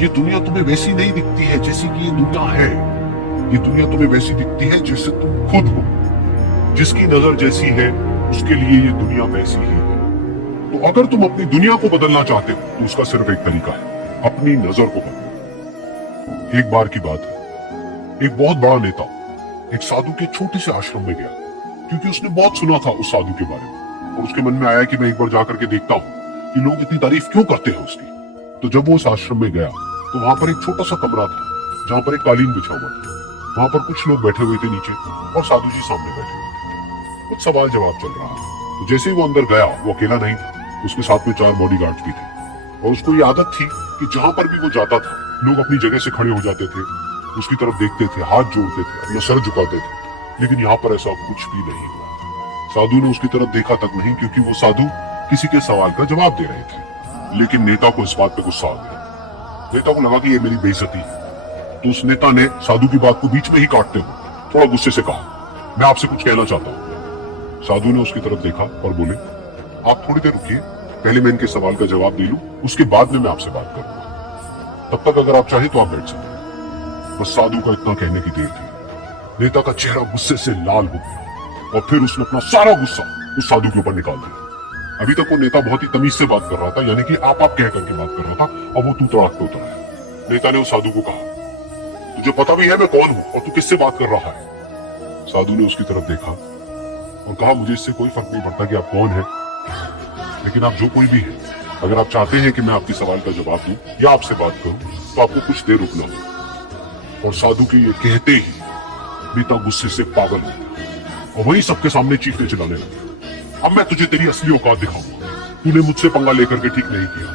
ये दुनिया तुम्हें वैसी नहीं दिखती है जैसी कि ये दुनिया है। ये दुनिया तुम्हें वैसी दिखती है जैसे तुम खुद हो। जिसकी नजर जैसी है उसके लिए ये दुनिया वैसी ही है। तो अगर तुम अपनी दुनिया को बदलना चाहते हो तो उसका सिर्फ एक तरीका है, अपनी नजर को बदलो। एक बार की बात है, एक बहुत बड़ा नेता एक साधु के छोटे से आश्रम में गया, क्योंकि उसने बहुत सुना था उस साधु के बारे में और उसके मन में आया कि मैं एक बार जाकर के देखता हूँ कि लोग इतनी तारीफ क्यों करते हैं उसकी। तो जब वो उस आश्रम में गया तो वहां पर एक छोटा सा कमरा था जहां पर एक कालीन बिछा हुआ था। वहां पर कुछ लोग बैठे हुए थे नीचे और साधु जी सामने बैठे हुए थे। कुछ सवाल जवाब चल रहा था। तो जैसे ही वो अंदर गया, वो अकेला नहीं था, उसके साथ में 4 बॉडीगार्ड्स भी थे और उसको ये आदत थी कि जहां पर भी वो जाता था लोग अपनी जगह से खड़े हो जाते थे, उसकी तरफ देखते थे, हाथ जोड़ते थे, अपना सर झुकाते थे। लेकिन यहाँ पर ऐसा कुछ भी नहीं हुआ। साधु ने उसकी तरफ देखा तक नहीं, क्योंकि वो साधु किसी के सवाल का जवाब दे रहे थे। लेकिन नेता को इस बात पे गुस्सा आ गया। नेता को लगा कि ये मेरी बेइज्जती है। तो उस नेता ने साधु की बात को बीच में ही काटते हुए थोड़ा गुस्से से कहा, मैं आपसे कुछ कहना चाहता हूँ। साधु ने उसकी तरफ देखा और बोले, आप थोड़ी देर रुकिए, पहले मैं इनके सवाल का जवाब दे लूं, उसके बाद में मैं आपसे बात करूंगा। तब तक अगर आप चाहे तो आप बैठ सकते। बस साधु का इतना कहने की देर थी। नेता का चेहरा गुस्से से लाल हो गया और फिर उसने अपना सारा गुस्सा उस साधु के ऊपर निकाल दिया। अभी तक वो नेता बहुत ही तमीज से बात कर रहा था, यानी कि आप कह करके बात कर रहा था, अब वो तू तड़ाक पे उतर आया। नेता ने उस साधु को कहा, तुझे पता भी है मैं कौन हूं और तू किससे बात कर रहा है? साधु ने उसकी तरफ देखा और कहा, मुझे इससे कोई फर्क नहीं पड़ता कि आप कौन है, लेकिन आप जो कोई भी है, अगर आप चाहते हैं कि मैं आपके सवाल का जवाब दूं या आपसे बात करूं तो आपको कुछ देर रुकना होगा। और साधु के ये कहते ही नेता गुस्से से पागल हो गया और वही सबके सामने चीखने चिल्लाने लगा, अब मैं तुझे तेरी असली औकात दिखाऊंगा। तूने मुझसे पंगा लेकर के ठीक नहीं किया।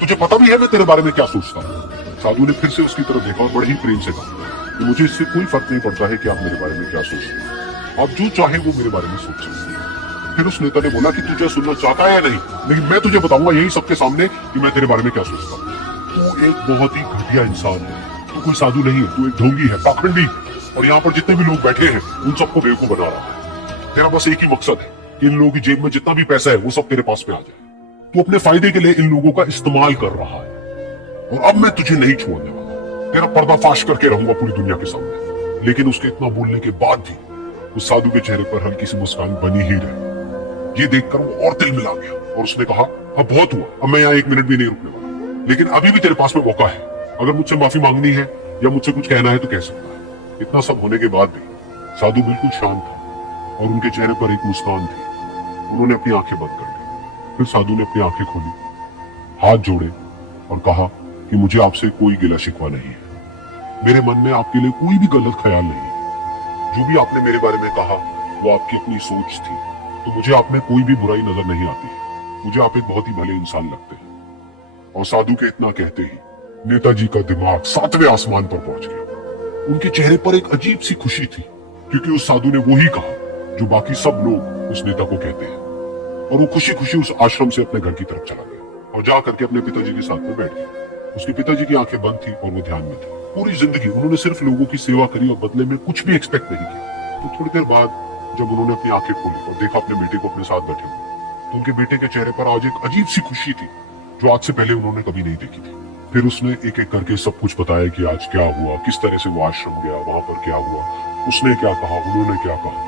तुझे पता भी है मैं तेरे बारे में क्या सोचता हूँ। साधु ने फिर से उसकी तरफ देखा और बड़े ही प्रेम से कहा कि मुझे इससे कोई फर्क नहीं पड़ता है कि आप मेरे बारे में क्या सोचते हैं। आप जो चाहे वो मेरे बारे में सोच सकते हैं। फिर उस नेता ने बोला कि तुझे सुनना चाहता है या नहीं, लेकिन मैं तुझे बताऊंगा यही सबके सामने कि मैं तेरे बारे में क्या सोचता हूँ। तू एक बहुत ही घटिया इंसान है। तू कोई साधु नहीं है, तू एक ढोंगी है, पाखंडी है, और यहाँ पर जितने भी लोग बैठे हैं उन सबको बेवकूफ बना रहा है। तेरा बस एक ही मकसद है कि इन लोगों की जेब में जितना भी पैसा है वो सब तेरे पास में आ जाए। तू अपने फायदे के लिए इन लोगों का इस्तेमाल कर रहा है और अब मैं तुझे नहीं छोड़ने वाला। तेरा पर्दाफाश करके रहूंगा पूरी दुनिया के सामने। लेकिन उसके इतना बोलने के बाद भी उस साधु के चेहरे पर हल्की सी मुस्कान बनी ही रही। ये देखकर वो और दिल मिला गया और उसने कहा, अब बहुत हुआ, अब मैं यहाँ 1 मिनट भी नहीं रुकने वाला। लेकिन अभी भी तेरे पास में मौका है। अगर मुझसे माफी मांगनी है या मुझसे कुछ कहना है तो कह सकता है। इतना सब होने के बाद भी साधु बिल्कुल शांत था और उनके चेहरे पर एक मुस्कान थी। उन्होंने अपनी आंखें बंद कर ली। फिर साधु ने अपनी आंखें खोली, हाथ जोड़े और कहा कि मुझे आपसे कोई गिला शिकवा नहीं है। मेरे मन में आपके लिए कोई भी गलत ख्याल नहीं है। जो भी आपने मेरे बारे में कहा वो आपकी अपनी सोच थी, तो मुझे आप में कोई भी बुराई नजर नहीं आती है। मुझे आप एक बहुत ही भले इंसान लगते हैं। और साधु के इतना कहते ही नेताजी का दिमाग 7वें आसमान पर पहुंच गया। उनके चेहरे पर एक अजीब सी खुशी थी, क्योंकि उस साधु ने वो ही कहा जो बाकी सब लोग उस नेता को कहते हैं। और वो खुशी खुशी उस आश्रम से अपने घर की तरफ चला गया और जा करके अपने पिताजी के साथ में बैठ गया। उसके पिताजी की आंखें बंद थी और वो ध्यान में थे। पूरी जिंदगी उन्होंने सिर्फ लोगों की सेवा करी और बदले में कुछ भी एक्सपेक्ट नहीं किया। तो थोड़ी देर बाद जब उन्होंने अपनी आंखें खोली और देखा अपने बेटे को अपने साथ बैठे हुए, तो उनके बेटे के चेहरे पर आज एक अजीब सी खुशी थी जो आज से पहले उन्होंने कभी नहीं देखी थी। फिर उसने एक एक करके सब कुछ बताया कि आज क्या हुआ, किस तरह से वो आश्रम गया, वहां पर क्या हुआ, उसने क्या कहा, उन्होंने क्या कहा।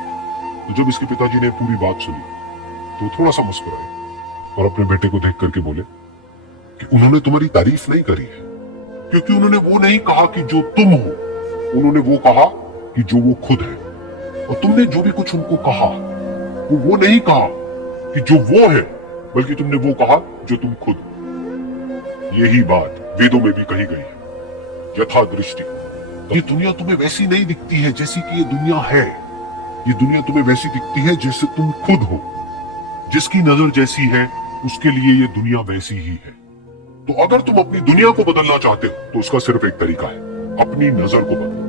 तो जब इसके पिताजी ने पूरी बात सुनी तो थोड़ा सा मुस्कुराए और अपने बेटे को देख करके बोले कि उन्होंने तुम्हारी तारीफ नहीं करी है, क्योंकि उन्होंने वो नहीं कहा कि जो तुम हो, उन्होंने वो कहा कि जो वो खुद है। और तुमने जो भी कुछ उनको कहा वो नहीं कहा कि जो वो है, बल्कि तुमने वो कहा जो तुम खुद हो। यही बात वेदों में भी कही गई है, यथा दृष्टि। ये दुनिया तुम्हें वैसी नहीं दिखती है जैसी कि ये दुनिया है। ये दुनिया तुम्हें वैसी दिखती है जैसे तुम खुद हो। जिसकी नजर जैसी है उसके लिए ये दुनिया वैसी ही है। तो अगर तुम अपनी दुनिया को बदलना चाहते हो तो उसका सिर्फ एक तरीका है, अपनी नजर को बदलो।